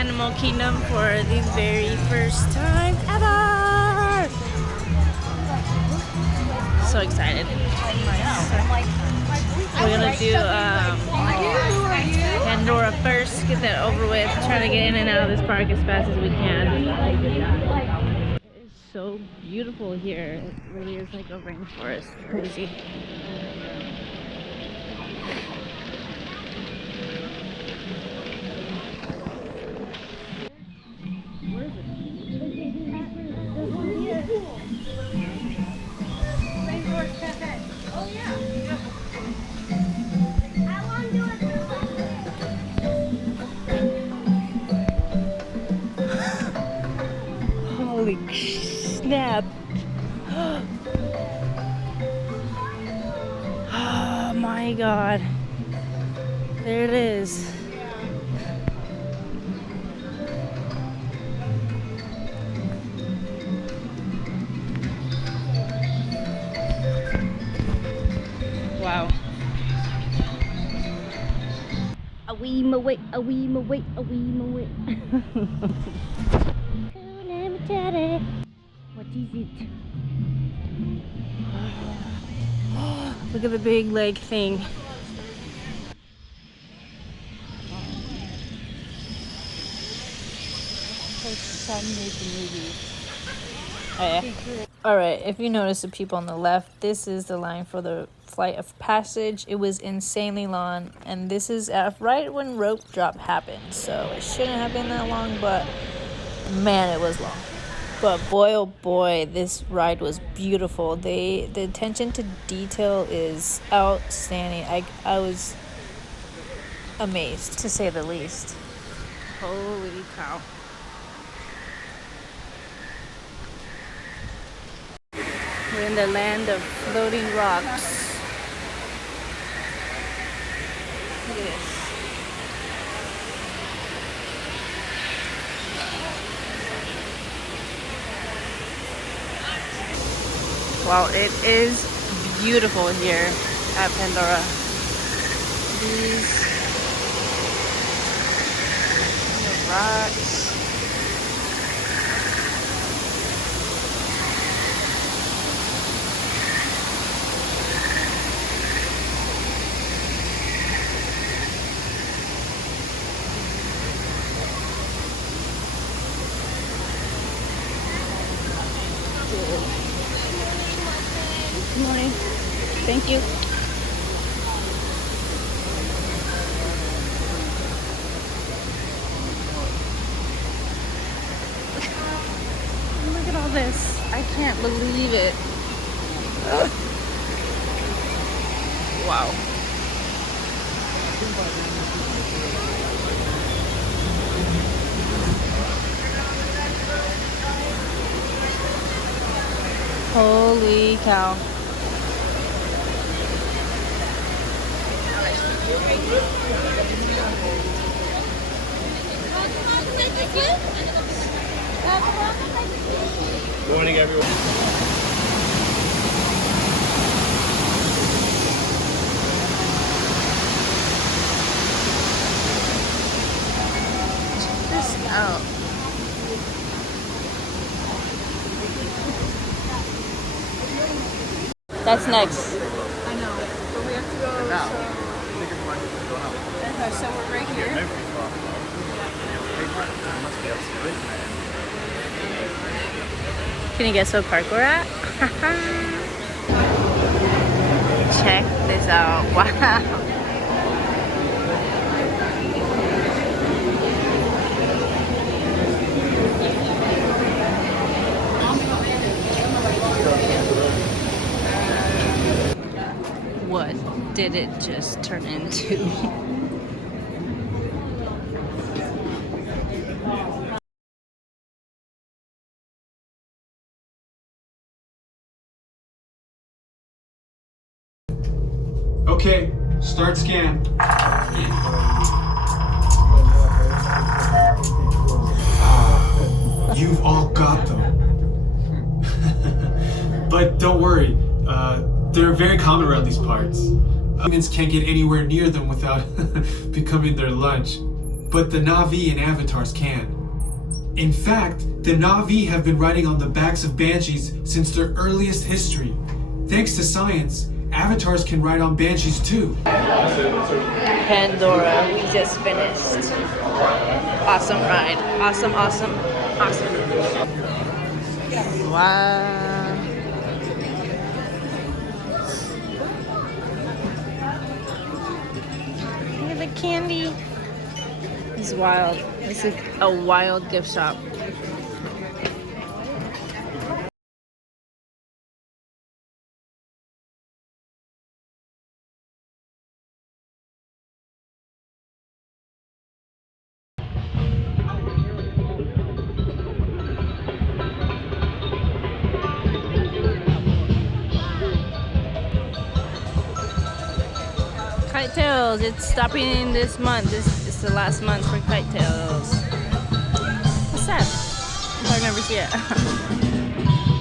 Animal Kingdom for the very first time ever. So excited. We're gonna do Pandora first, get that over with, try to get in and out of this park as fast as we can. It's so beautiful here. It really is like a rainforest. Crazy. Holy snap. Oh my god. There it is. Wow. A wee ma wait, a wee ma wait, a wee ma wait. What is it? Look at the big leg thing. Oh, yeah. Alright, if you notice the people on the left, this is the line for the flight of passage. It was insanely long, and this is right when rope drop happened, so it shouldn't have been that long, but man, it was long. But boy, oh boy, this ride was beautiful. The attention to detail is outstanding. I was amazed, to say the least. Holy cow. We're in the land of floating rocks. Look at this. Wow, it is beautiful here at Pandora. These rocks. Good morning. Thank you. Look at all this. I can't believe it. Ugh. Wow. Holy cow. Morning, everyone. Check this out. That's next. I know, but we have to go. So we're right here. Can you guess what park we're at? Check this out. Wow. What did it just turn into? Okay, start scan. You've all got them. But don't worry, they're very common around these parts. Humans can't get anywhere near them without becoming their lunch. but the Na'vi and avatars can. In fact, the Na'vi have been riding on the backs of banshees since their earliest history. Thanks to science, avatars can ride on banshees too. Pandora, we just finished. Awesome ride. Awesome, awesome, awesome. Wow. Look at the candy. It's wild. It's a wild gift shop. Kite Tails, it's stopping this month. This is the last month for Kite Tails. What's that? I've never seen it.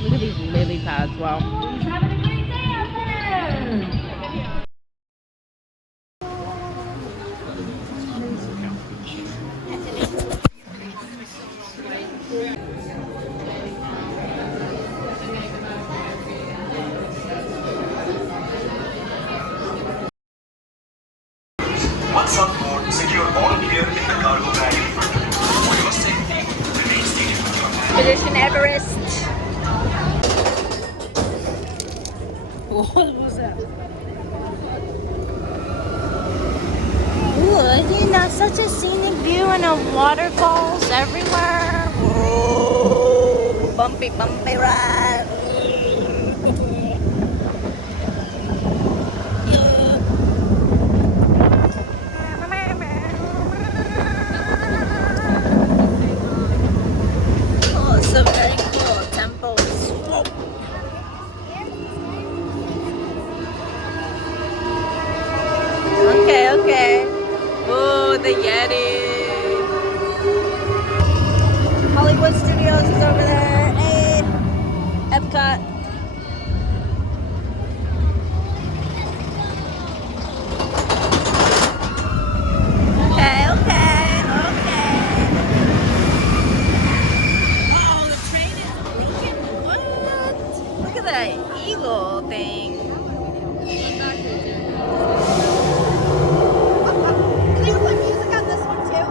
Look at these lily pads, wow. Having a great day out there! Once on board, secure all gear in the cargo bag. For your safety, remain seated with your hand. Expedition Everest. What was that? Ooh, you know, such a scenic view and a waterfalls everywhere. Whoa, bumpy, bumpy ride. Oh, so very cool. Temples. Whoa. Okay, okay. Oh, the Yeti. Hollywood Studios is over there. Hey, Epcot. Okay, okay, okay. Oh, the train is broken. What? Look at that eagle thing. Can you put music on this one too?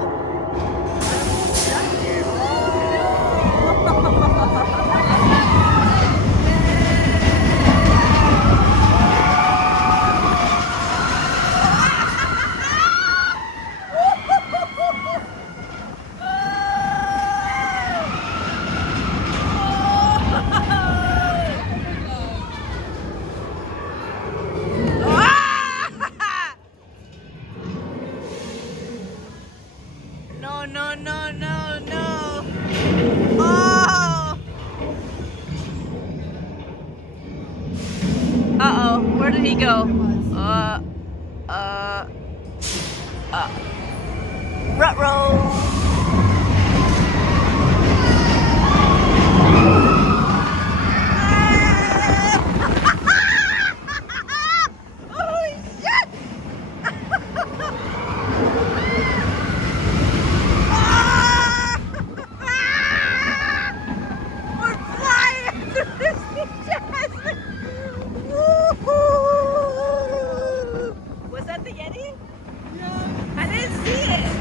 No, no, no, no, no. Oh! Uh-oh, where did he go? Ruh-roh! Holy shit! We're flying through this chest! Woo-hoo! Was that the Yeti? Yeah. I didn't see it.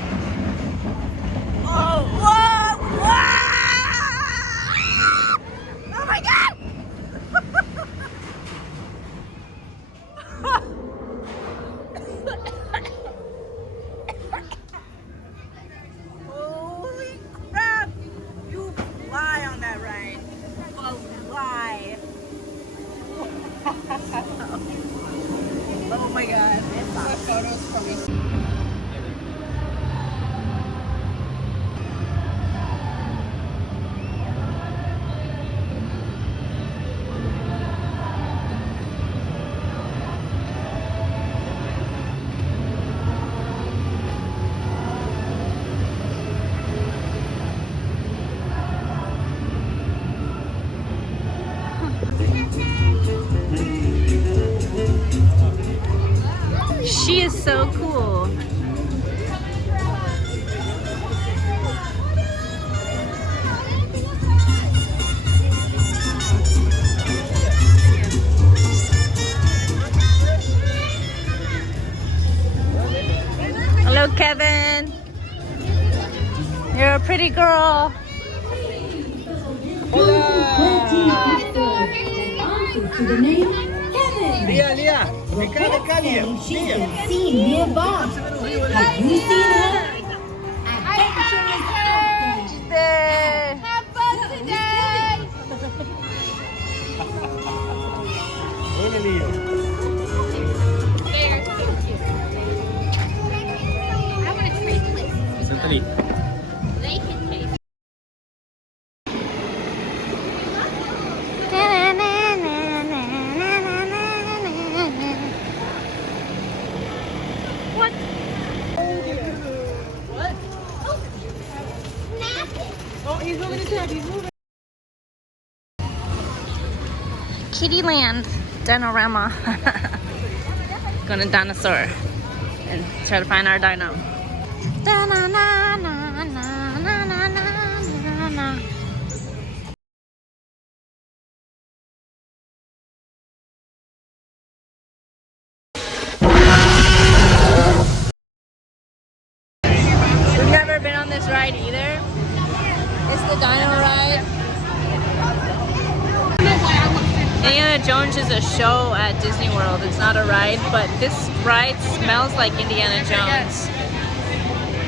pretty girl. To the name Heaven. Leah, She's been seen nearby. Have you seen her? Adventurous captain. There. Have fun today! Hola, Leo. I want to taste this. Sandali. They can taste. What? Oh, he's moving his head. He's moving. Kittyland Dinorama. Going to dinosaur and try to find our dino. We've never been on this ride either. It's the dino ride. Indiana Jones is a show at Disney World. It's not a ride, but this ride smells like Indiana Jones.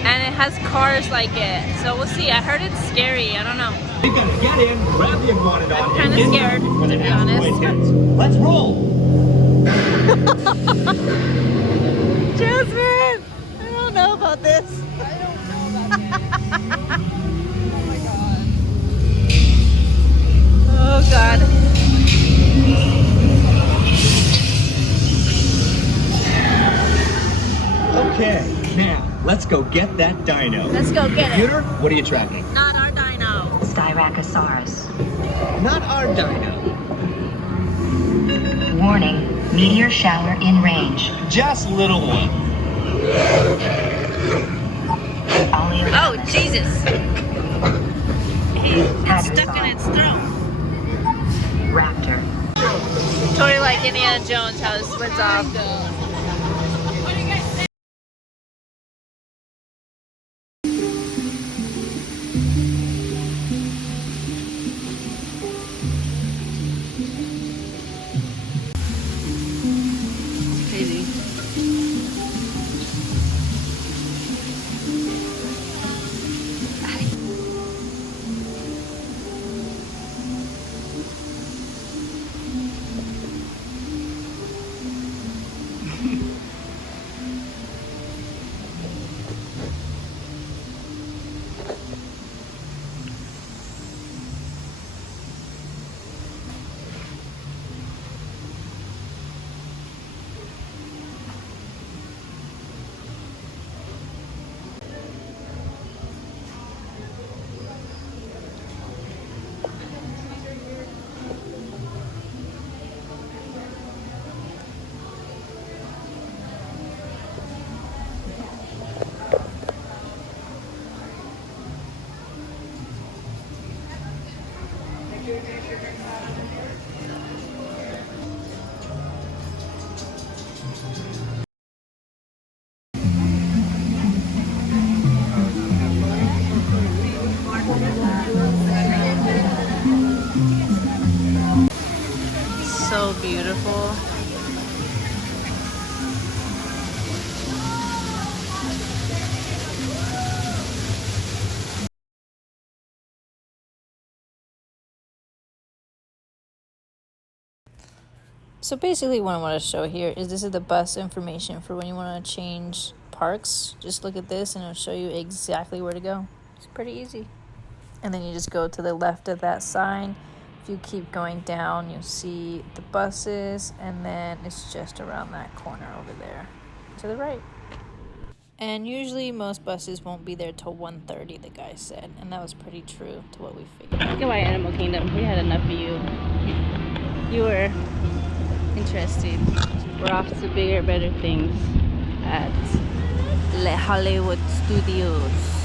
And it has cars like it. So we'll see. I heard it's scary. I don't know. You gotta get in, grab the iguanodon, I'm kind of scared, to be honest. Let's roll. Jasmine! I don't know about this. I don't know about that. Oh my god. Oh god. Okay, now let's go get that dino. Let's go get it. Computer, what are you tracking? Not our dino. Styracosaurus. Not our dino. Warning, meteor shower in range. Just little one. Oh, Jesus. It's stuck in its throat. Raptor. Totally like Indiana Jones, how it splits off. Crazy. So beautiful. So basically what I want to show here is this is the bus information for when you want to change parks. Just look at this and it'll show you exactly where to go. It's pretty easy. And then you just go to the left of that sign. If you keep going down, you'll see the buses, and then it's just around that corner over there to the right. And usually most buses won't be there till 1:30, the guy said, and that was pretty true to what we figured. Goodbye, Animal Kingdom. We had enough of you. You were interested. We're off to bigger, better things at Le Hollywood Studios.